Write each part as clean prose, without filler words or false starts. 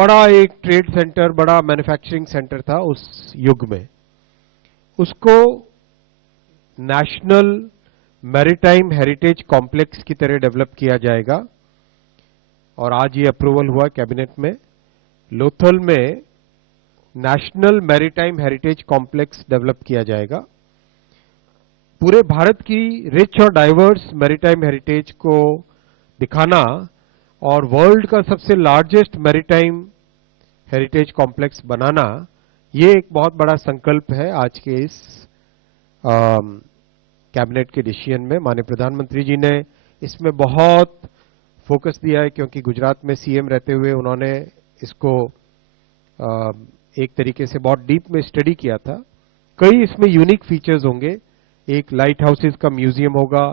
बड़ा एक trade centre, बड़ा मैन्युफैक्चरिंग सेंटर था उस युग में, उसको नेशनल मैरीटाइम हेरिटेज कॉम्प्लेक्स की तरह डेवलप किया जाएगा। और आज ये अप्रूवल हुआ कैबिनेट में। लोथल में national maritime heritage complex develop किया जाएगा। पूरे भारत की रिच और डाइवर्स मैरीटाइम हेरिटेज को दिखाना और वर्ल्ड का सबसे लार्जेस्ट मैरीटाइम हेरिटेज कॉम्प्लेक्स बनाना, ये एक बहुत बड़ा संकल्प है आज के इस कैबिनेट के डिसीजन में। माननीय प्रधानमंत्री जी ने इसमें बहुत फोकस दिया है, क्योंकि गुजरात में सीएम रहते हुए उन्होंने इसको एक तरीके से बहुत डीप में स्टडी किया था। कई इसमें यूनिक फीचर्स होंगे। एक लाइट हाउसेज का म्यूजियम होगा,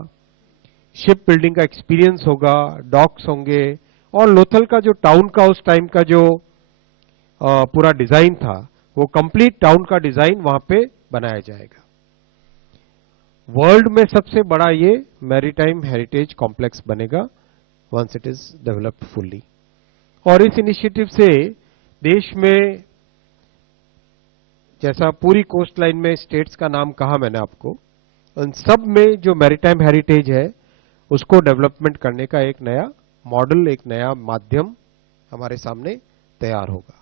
शिप बिल्डिंग का एक्सपीरियंस होगा, डॉक्स होंगे, और लोथल का जो टाउन का उस टाइम का जो पूरा डिजाइन था, वो कंप्लीट टाउन का डिजाइन वहां पे बनाया जाएगा। वर्ल्ड में सबसे बड़ा ये मैरीटाइम हेरिटेज कॉम्प्लेक्स बनेगा once it is developed fully. और इस इनिशिएटिव से देश में, जैसा पूरी कोस्ट लाइन में स्टेट्स का नाम कहा मैंने आपको, उन सब में जो मैरीटाइम हेरिटेज है उसको डेवलपमेंट करने का एक नया मॉडल, एक नया माध्यम हमारे सामने तैयार होगा।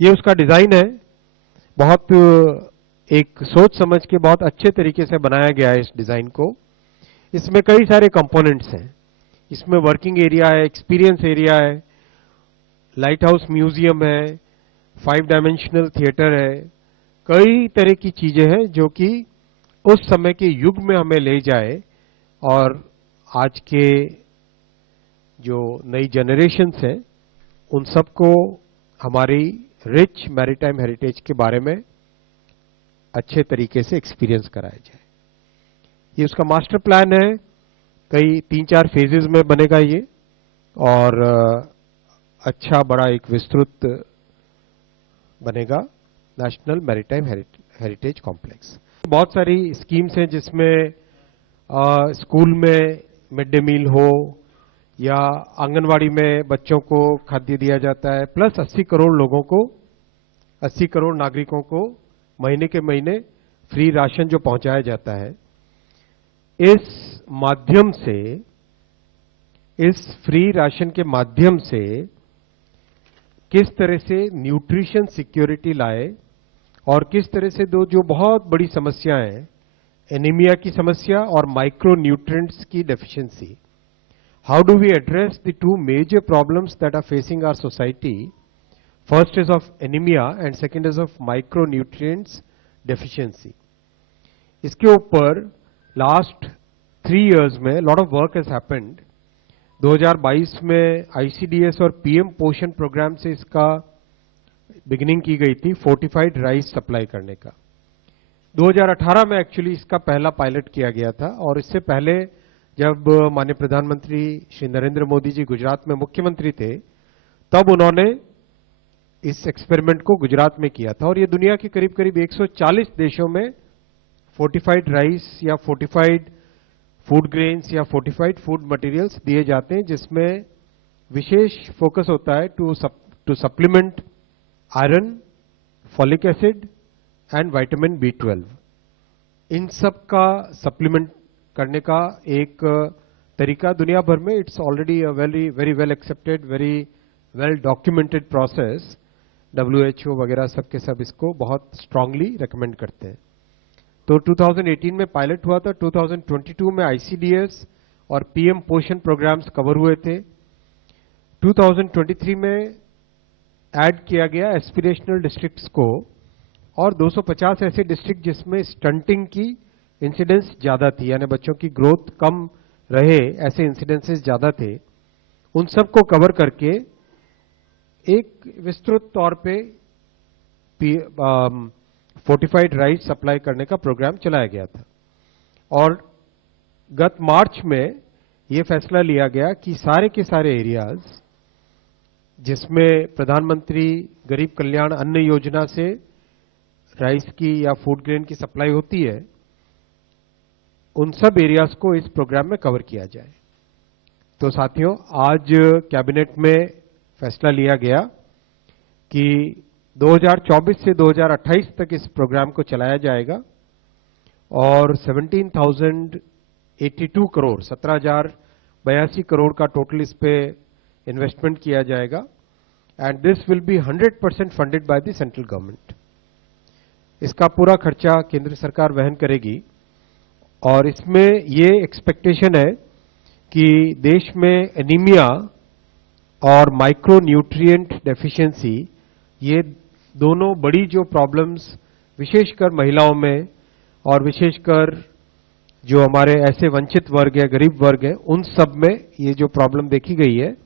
ये उसका डिजाइन है। बहुत एक सोच समझ के बहुत अच्छे तरीके से बनाया गया है इस डिजाइन को। इसमें कई सारे कंपोनेंट्स हैं। इसमें वर्किंग एरिया है, एक्सपीरियंस एरिया है, लाइट हाउस म्यूजियम है, 5 डायमेंशनल थिएटर है, कई तरह की चीजें हैं जो कि उस समय के युग में हमें ले जाए और आज के जो नई जनरेशन्स हैं उन सबको हमारी रिच मैरीटाइम हेरिटेज के बारे में अच्छे तरीके से एक्सपीरियंस कराया जाए। ये उसका मास्टर प्लान है। कई 3-4 फेजेस में बनेगा ये, और अच्छा बड़ा एक विस्तृत बनेगा नेशनल मैरीटाइम हेरिटेज कॉम्प्लेक्स। बहुत सारी स्कीम्स हैं जिसमें स्कूल में मिड डे मील हो या आंगनवाड़ी में बच्चों को खाद्य दिया जाता है, प्लस 80 करोड़ लोगों को, 80 करोड़ नागरिकों को महीने के महीने फ्री राशन जो पहुंचाया जाता है। इस माध्यम से, इस फ्री राशन के माध्यम से किस तरह से न्यूट्रिशन सिक्योरिटी लाए और किस तरह से दो जो बहुत बड़ी समस्याएं हैं, एनीमिया की समस्या और माइक्रो न्यूट्रिएंट्स की deficiency, how do we address the 2 major problems that are facing our society. First is of anaemia and second is of micronutrients deficiency. इसके ऊपर लास्ट 3 years में lot of work has happened. 2022 में ICDS और PM पोषण programme से इसका beginning की गई थी, फोर्टिफाइड राइस सप्लाई करने का। 2018 में एक्चुअली इसका पहला पायलट किया गया था, और इससे पहले जब माननीय प्रधानमंत्री श्री नरेंद्र मोदी जी गुजरात में मुख्यमंत्री थे, तब उन्होंने इस एक्सपेरिमेंट को गुजरात में किया था। और ये दुनिया के करीब करीब 140 देशों में फोर्टिफाइड राइस या फोर्टिफाइड फूड ग्रेन्स या फोर्टिफाइड फूड मटेरियल्स दिए जाते हैं, जिसमें विशेष फोकस होता है to supplement iron, folic acid and vitamin B12। इन सब का सप्लीमेंट करने का एक तरीका दुनिया भर में, it's already a very well accepted, very well documented process. WHO वगैरह सब के सब इसको बहुत स्ट्रांगली रेकमेंड करते हैं। तो 2018 में पायलट हुआ था, 2022 में आईसीडीएस और पीएम पोषण प्रोग्राम्स कवर हुए थे। 2023 में ऐड किया गया एस्पिरेशनल डिस्ट्रिक्ट्स को, और 250 ऐसे डिस्ट्रिक्ट जिसमें स्टंटिंग की इंसिडेंस ज्यादा थी, यानी बच्चों की ग्रोथ कम रहे, ऐसे इंसिडेंसेस ज्यादा थे, उन सबको कवर करके एक विस्तृत तौर पे फोर्टिफाइड राइस सप्लाई करने का प्रोग्राम चलाया गया था। और गत मार्च में यह फैसला लिया गया कि सारे के सारे एरियाज जिसमें प्रधानमंत्री गरीब कल्याण अन्न योजना से राइस की या फूड ग्रेन की सप्लाई होती है, उन सब एरियाज को इस प्रोग्राम में कवर किया जाए। तो साथियों, आज कैबिनेट में फैसला लिया गया कि 2024 से 2028 तक इस प्रोग्राम को चलाया जाएगा और 17,082 करोड़ 17,082 करोड़ का टोटल इस पे इन्वेस्टमेंट किया जाएगा and this will be 100% funded by the central government. इसका पूरा खर्चा केंद्र सरकार वहन करेगी और इसमें ये एक्सपेक्टेशन है कि देश में एनीमिया और माइक्रो न्यूट्रिएंट डेफिशिएंसी ये दोनों बड़ी जो प्रॉब्लम्स विशेषकर महिलाओं में और विशेषकर जो हमारे ऐसे वंचित वर्ग है, गरीब वर्ग है, उन सब में ये जो प्रॉब्लम देखी गई है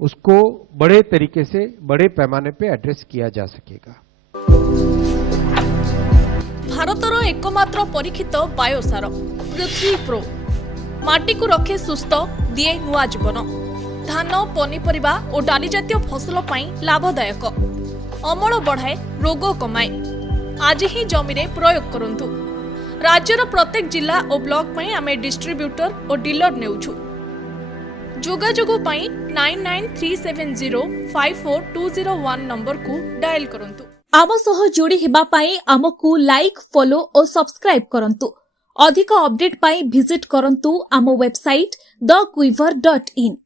उसको बड़े तरीके से बड़े पैमाने पे एड्रेस किया जा सकेगा। भारतर एकमात्र परीक्षित बायोसार पृथ्वी प्रो माटी को रखे सुस्थ दिए नुआ जीवन धान पनीपरिबा और डाली जातीय फसल लाभदायक अमल बढ़ाए रोग कमाए आज ही जमी प्रयोग करंतु। राज्यर प्रत्येक जिला और ब्लॉक में आमे डिस्ट्रीब्यूटर और डीलर नेउछु। जोगाजोग 9937054201 नंबर को डायल करंतु। आम सह जोड़ी हेबा पाई आमको लाइक फॉलो और सब्सक्राइब करंतु। अधिक अपडेट पाई विजिट करंतु आम वेबसाइट thequiver.in।